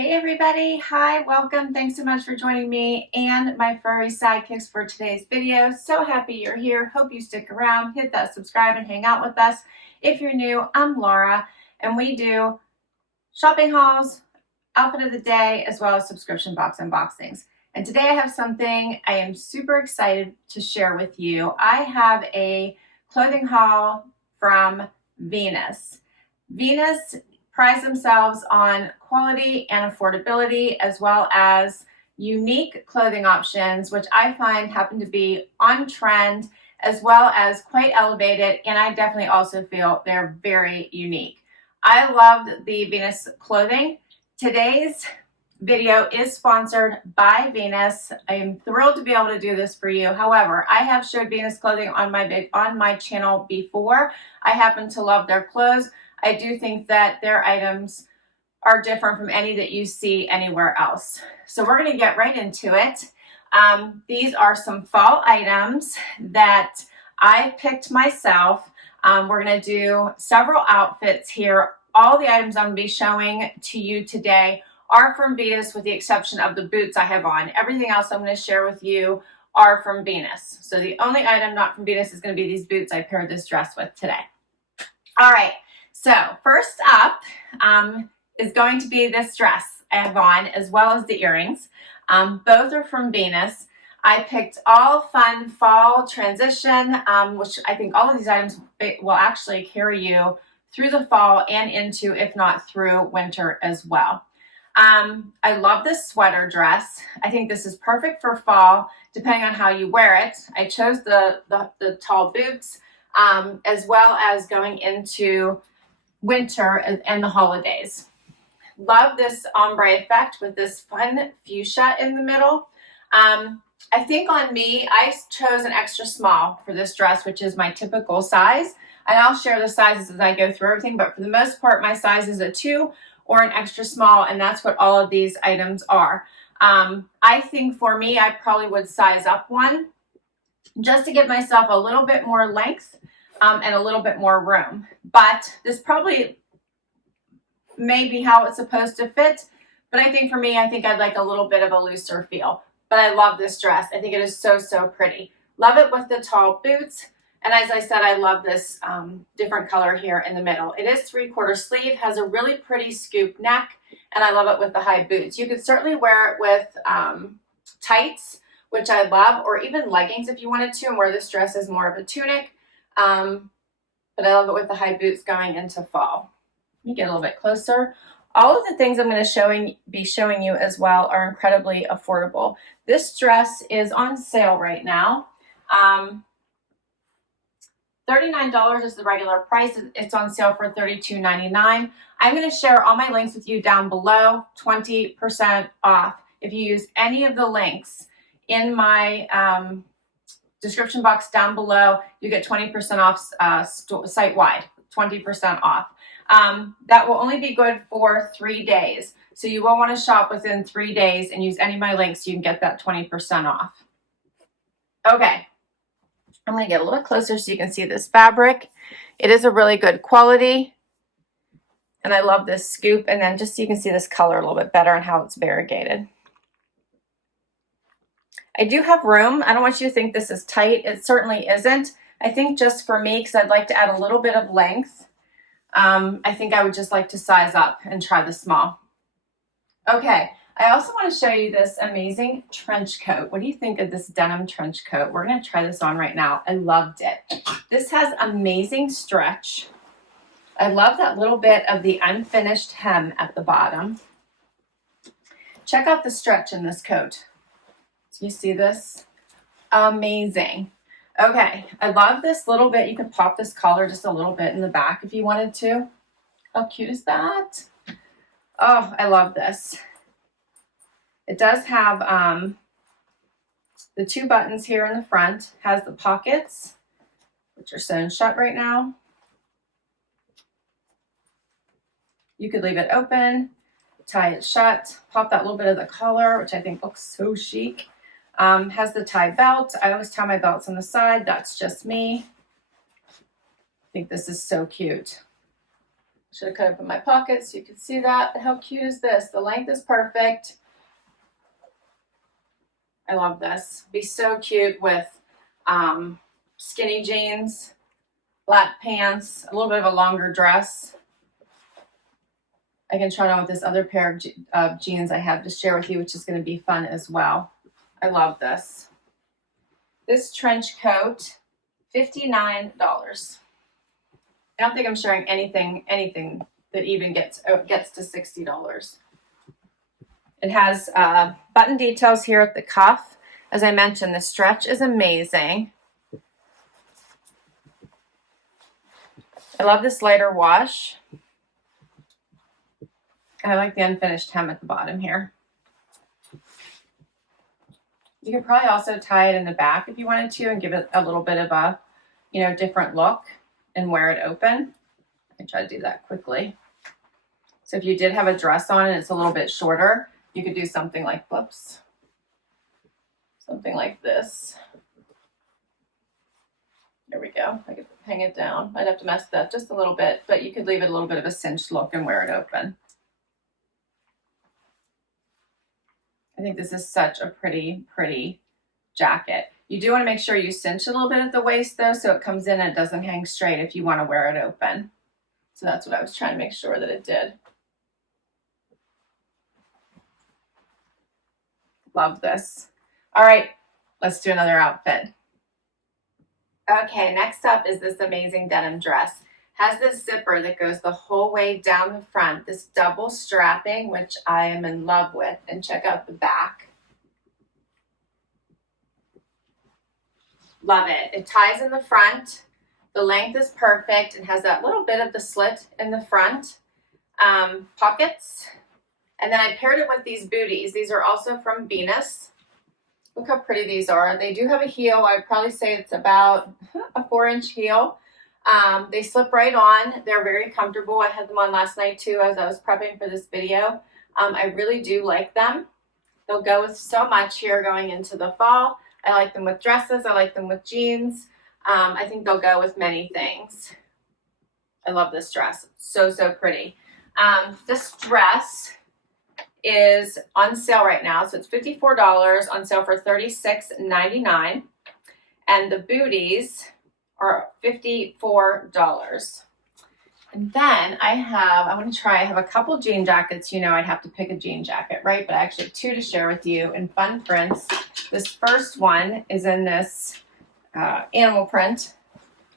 Hey everybody, hi, welcome. Thanks so much for joining me and my furry sidekicks for today's video. So happy you're here. Hope you stick around, hit that subscribe and hang out with us. If you're new, I'm Laura and we do shopping hauls, outfit of the day, as well as subscription box unboxings. And today I have something I am super excited to share with you. I have a clothing haul from Venus. Venus prides themselves on quality and affordability, as well as unique clothing options, which I find happen to be on trend, as well as quite elevated, and I definitely also feel they're very unique. I loved the Venus clothing. Today's video is sponsored by Venus. I'm thrilled to be able to do this for you. However, I have showed Venus clothing on my channel before. I happen to love their clothes. I do think that their items are different from any that you see anywhere else. So we're going to get right into it. These are some fall items that I picked myself. We're going to do several outfits here. All the items I'm going to be showing to you today are from Venus, with the exception of the boots I have on. Everything else I'm going to share with you are from Venus. So the only item not from Venus is going to be these boots I paired this dress with today. All right. So first up is going to be this dress I have on, as well as the earrings. Both are from Venus. I picked all fun fall transition, which I think all of these items will actually carry you through the fall and into, if not through, winter as well. I love this sweater dress. I think this is perfect for fall, depending on how you wear it. I chose the tall boots, as well as going into winter and the holidays. Love this ombre effect with this fun fuchsia in the middle. I think on me, I chose an extra small for this dress, which is my typical size. And I'll share the sizes as I go through everything, but for the most part, my size is a 2 or an extra small, and that's what all of these items are. I think for me, I probably would size up one just to give myself a little bit more length and a little bit more room. But this probably may be how it's supposed to fit. But I think for me, I think I'd like a little bit of a looser feel. But I love this dress. I think it is so, so pretty. Love it with the tall boots. And as I said, I love this different color here in the middle. It is 3/4 sleeve, has a really pretty scoop neck, and I love it with the high boots. You could certainly wear it with tights, which I love, or even leggings if you wanted to, and wear this dress as more of a tunic. But I love it with the high boots going into fall. Let me get a little bit closer. All of the things I'm going to be showing you as well are incredibly affordable. This dress is on sale right now. $39 is the regular price. It's on sale for $32.99. I'm going to share all my links with you down below, 20% off. If you use any of the links in my description box down below, you get 20% off site-wide, 20% off. That will only be good for 3 days. So you will want to shop within 3 days and use any of my links so you can get that 20% off. Okay. I'm going to get a little bit closer so you can see this fabric. It is a really good quality. And I love this scoop. And then just so you can see this color a little bit better and how it's variegated. I do have room. I don't want you to think this is tight. It certainly isn't. I think just for me, because I'd like to add a little bit of length, I think I would just like to size up and try the small. Okay. I also want to show you this amazing trench coat. What do you think of this denim trench coat? We're going to try this on right now. I loved it. This has amazing stretch. I love that little bit of the unfinished hem at the bottom. Check out the stretch in this coat. Do you see this? Amazing. Okay, I love this little bit. You can pop this collar just a little bit in the back if you wanted to. How cute is that? Oh, I love this. It does have the 2 buttons here in the front, has the pockets, which are sewn shut right now. You could leave it open, tie it shut, pop that little bit of the collar, which I think looks so chic. Has the tie belt. I always tie my belts on the side. That's just me. I think this is so cute. Should have cut up in my pocket so you can see that. How cute is this? The length is perfect. I love this. Be so cute with skinny jeans, black pants, a little bit of a longer dress. I can try it on with this other pair of jeans I have to share with you, which is going to be fun as well. I love this. This trench coat, $59. I don't think I'm sharing anything that even gets to $60. It has button details here at the cuff. As I mentioned, the stretch is amazing. I love this lighter wash. I like the unfinished hem at the bottom here. You could probably also tie it in the back if you wanted to and give it a little bit of a, different look and wear it open. I can try to do that quickly. So if you did have a dress on and it's a little bit shorter, you could do something like, something like this. There we go. I could hang it down. I'd have to mess that just a little bit, but you could leave it a little bit of a cinched look and wear it open. I think this is such a pretty, pretty jacket. You do want to make sure you cinch a little bit at the waist though, so it comes in and it doesn't hang straight if you want to wear it open. So that's what I was trying to make sure that it did. Love this. All right, let's do another outfit. Okay, next up is this amazing denim dress. Has this zipper that goes the whole way down the front, this double strapping, which I am in love with. And check out the back. Love it. It ties in the front. The length is perfect. It has that little bit of the slit in the front. Pockets. And then I paired it with these booties. These are also from Venus. Look how pretty these are. They do have a heel. I'd probably say it's about a 4-inch heel. They slip right on. They're very comfortable. I had them on last night too as I was prepping for this video. I really do like them. They'll go with so much here going into the fall. I like them with dresses. I like them with jeans. I think they'll go with many things. I love this dress. So, so pretty. This dress is on sale right now. So it's $54 on sale for $36.99. And the booties are $54. And then I have a couple jean jackets. I'd have to pick a jean jacket, right? But I actually have two to share with you in fun prints. This first one is in this animal print.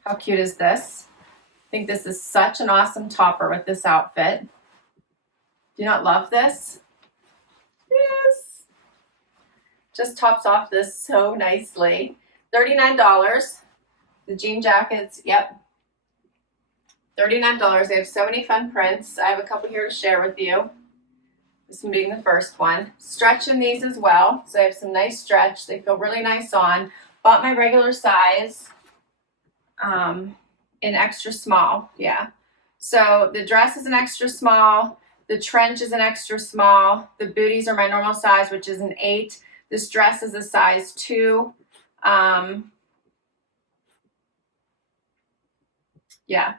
How cute is this? I think this is such an awesome topper with this outfit. Do you not love this? Yes. Just tops off this so nicely. $39. The jean jackets, yep. $39. They have so many fun prints. I have a couple here to share with you. This one being the first one. Stretch in these as well. So I have some nice stretch. They feel really nice on. Bought my regular size in extra small. Yeah. So the dress is an extra small. The trench is an extra small. The booties are my normal size, which is an 8. This dress is a size 2. Yeah.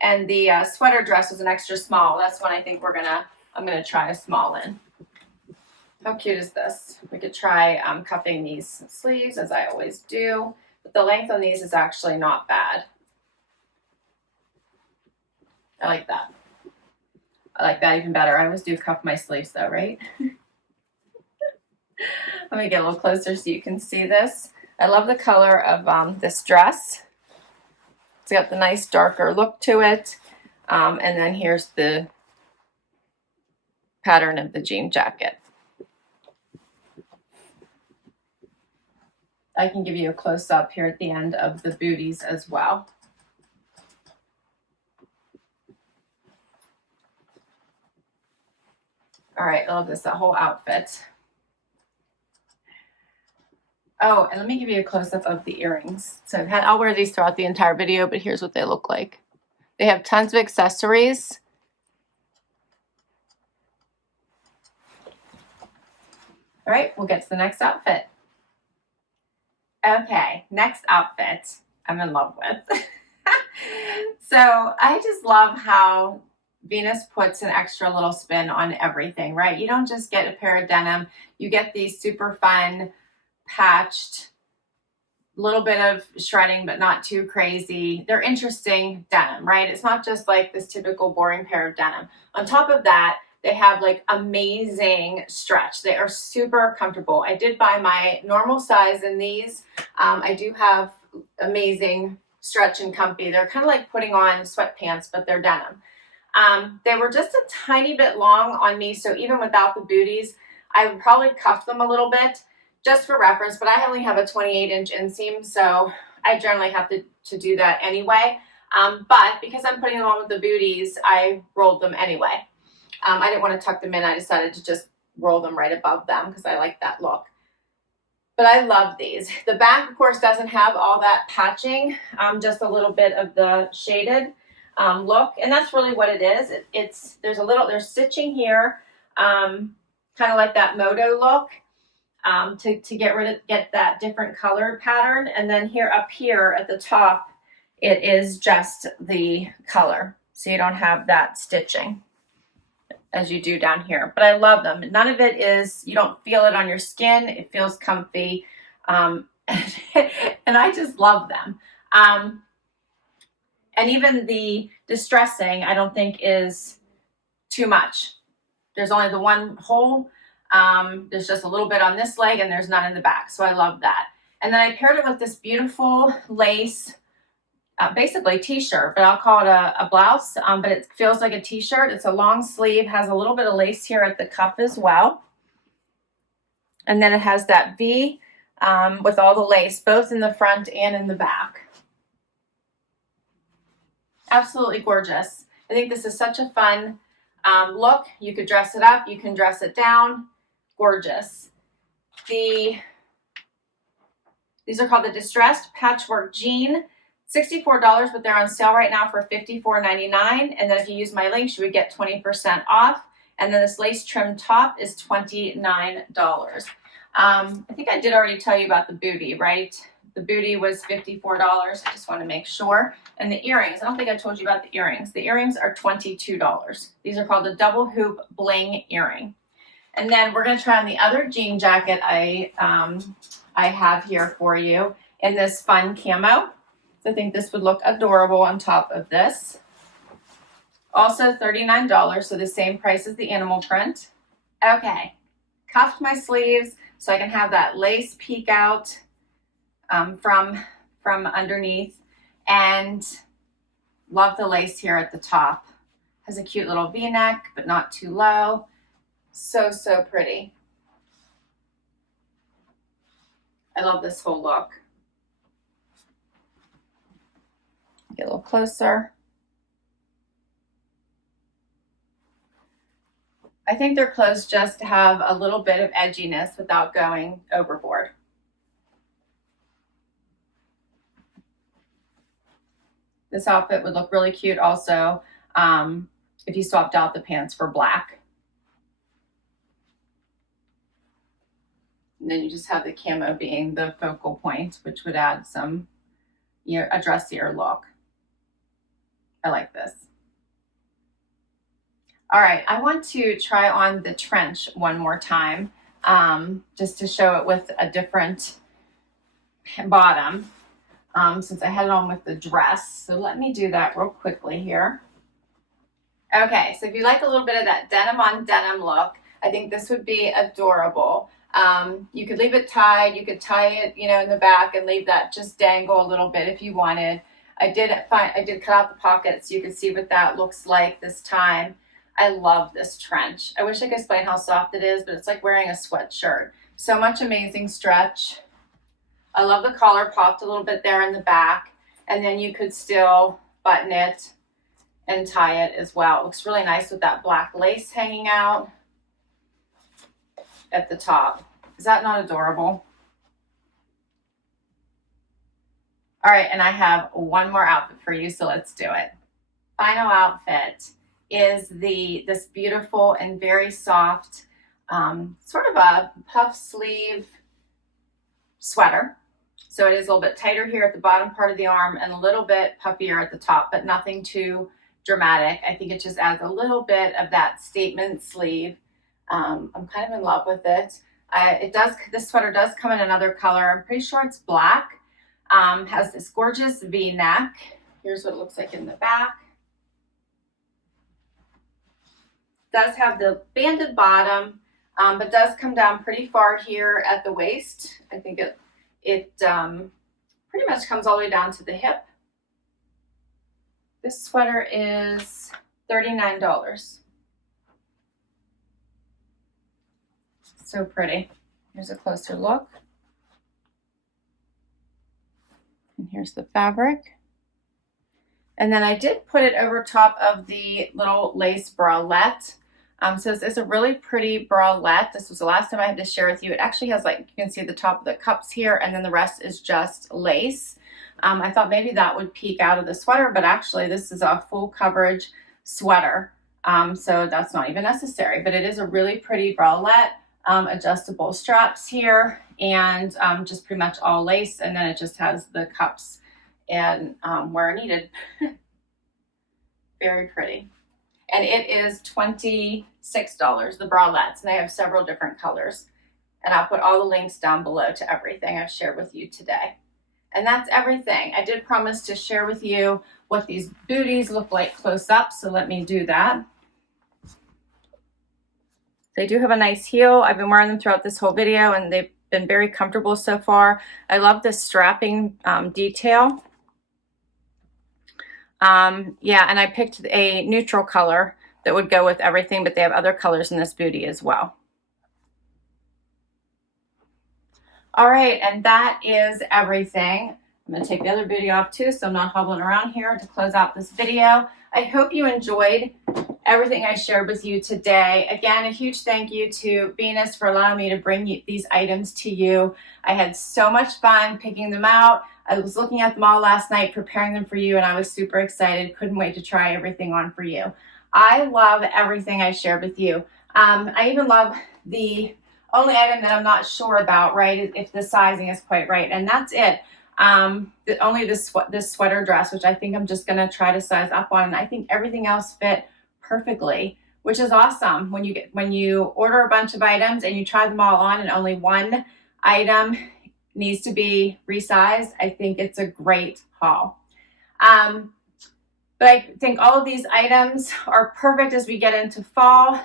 And the sweater dress was an extra small. That's one I think I'm gonna try a small in. How cute is this? We could try cuffing these sleeves as I always do, but the length on these is actually not bad. I like that. I like that even better. I always do cuff my sleeves though, right? Let me get a little closer so you can see this. I love the color of this dress. It's got the nice darker look to it. And then here's the pattern of the jean jacket. I can give you a close-up here at the end of the booties as well. All right, I love this, that whole outfit. Oh, and let me give you a close-up of the earrings. So I'll wear these throughout the entire video, but here's what they look like. They have tons of accessories. All right, we'll get to the next outfit. Okay, next outfit. I'm in love with. So I just love how Venus puts an extra little spin on everything, right? You don't just get a pair of denim, you get these super fun patched, little bit of shredding, but not too crazy. They're interesting denim, right? It's not just like this typical boring pair of denim. On top of that, they have like amazing stretch. They are super comfortable. I did buy my normal size in these. I do have amazing stretch and comfy. They're kind of like putting on sweatpants, but they're denim. They were just a tiny bit long on me, so even without the booties, I would probably cuff them a little bit just for reference, but I only have a 28-inch inseam, so I generally have to do that anyway. But because I'm putting them on with the booties, I rolled them anyway. I didn't want to tuck them in. I decided to just roll them right above them because I like that look. But I love these. The back, of course, doesn't have all that patching, just a little bit of the shaded look, and that's really what it is. There's stitching here, kind of like that moto look, to get that different color pattern, and then here up here at the top, it is just the color, so you don't have that stitching as you do down here. But I love them. None of it is, you don't feel it on your skin. It feels comfy, and I just love them. And even the distressing, I don't think is too much. There's only the one hole. There's just a little bit on this leg and there's none in the back. So I love that. And then I paired it with this beautiful lace, basically t-shirt, but I'll call it a blouse, but it feels like a t-shirt. It's a long sleeve, has a little bit of lace here at the cuff as well. And then it has that V with all the lace, both in the front and in the back. Absolutely gorgeous. I think this is such a fun look. You could dress it up, you can dress it down. Gorgeous. These are called the Distressed Patchwork Jean. $64, but they're on sale right now for $54.99. And then if you use my links, you would get 20% off. And then this lace trim top is $29. I think I did already tell you about the booty, right? The booty was $54. I just want to make sure. And the earrings, I don't think I told you about the earrings. The earrings are $22. These are called the double hoop bling earring. And then we're going to try on the other jean jacket I have here for you in this fun camo. So I think this would look adorable on top of this. Also $39, so the same price as the animal print. Okay, cuffed my sleeves so I can have that lace peek out from underneath, and love the lace here at the top. Has a cute little V-neck, but not too low. So, so pretty. I love this whole look. Get a little closer. I think their clothes just have a little bit of edginess without going overboard. This outfit would look really cute also if you swapped out the pants for black. And then you just have the camo being the focal point, which would add some, a dressier look. I like this. All right, I want to try on the trench one more time, just to show it with a different bottom, since I had it on with the dress. So let me do that real quickly here. Okay, so if you like a little bit of that denim on denim look, I think this would be adorable. You could leave it tied, you could tie it, in the back and leave that just dangle a little bit if you wanted. I did cut out the pockets so you can see what that looks like this time. I love this trench. I wish I could explain how soft it is, but it's like wearing a sweatshirt. So much amazing stretch. I love the collar popped a little bit there in the back, and then you could still button it and tie it as well. It looks really nice with that black lace hanging out at the top. Is that not adorable? All right, and I have one more outfit for you, so let's do it. Final outfit is this beautiful and very soft, sort of a puff sleeve sweater. So it is a little bit tighter here at the bottom part of the arm and a little bit puffier at the top, but nothing too dramatic. I think it just adds a little bit of that statement sleeve. I'm kind of in love with it. This sweater does come in another color. I'm pretty sure it's black. Has this gorgeous V-neck. Here's what it looks like in the back. Does have the banded bottom, but does come down pretty far here at the waist. I think it pretty much comes all the way down to the hip. This sweater is $39. So pretty. Here's a closer look. And here's the fabric. And then I did put it over top of the little lace bralette. So this is a really pretty bralette. This was the last time I had to share with you. It actually has, like, you can see the top of the cups here, and then the rest is just lace. I thought maybe that would peek out of the sweater, but actually this is a full coverage sweater. So that's not even necessary, but it is a really pretty bralette. Adjustable straps here, and just pretty much all lace, and then it just has the cups and where needed. Very pretty. And it is $26, the bralettes, and they have several different colors. And I'll put all the links down below to everything I've shared with you today. And that's everything. I did promise to share with you what these booties look like close up, so let me do that. They do have a nice heel. I've been wearing them throughout this whole video, and they've been very comfortable so far. I love this strapping detail. Yeah, and I picked a neutral color that would go with everything, but they have other colors in this booty as well. All right, and that is everything. I'm going to take the other booty off too, so I'm not hobbling around here to close out this video. I hope you enjoyed everything I shared with you today. Again, a huge thank you to Venus for allowing me to bring these items to you. I had so much fun picking them out. I was looking at them all last night, preparing them for you, and I was super excited. Couldn't wait to try everything on for you. I love everything I shared with you. I even love the only item that I'm not sure about, right, if the sizing is quite right, and that's it. Only this sweater dress, which I think I'm just going to try to size up on, and I think everything else fit perfectly, which is awesome. When you order a bunch of items and you try them all on and only one item needs to be resized, I think it's a great haul. But I think all of these items are perfect as we get into fall.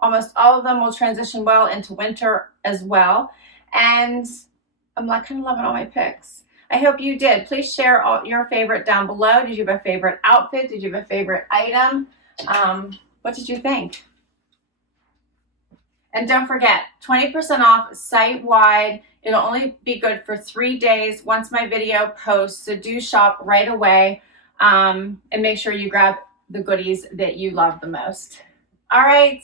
Almost all of them will transition well into winter as well. And I'm kind of loving all my picks. I hope you did. Please share your favorite down below. Did you have a favorite outfit? Did you have a favorite item? What did you think? And don't forget, 20% off site-wide. It'll only be good for 3 days once my video posts, so do shop right away, and make sure you grab the goodies that you love the most. All right,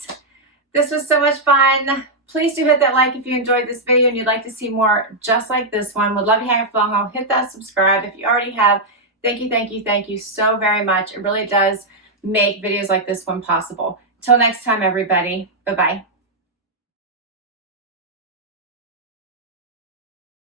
this was so much fun. Please do hit that like if you enjoyed this video and you'd like to see more just like this one. Would love to hang a long haul. Hit that subscribe if you already have. Thank you, thank you, thank you so very much. It really does make videos like this one possible. Till next time, everybody. Bye-bye.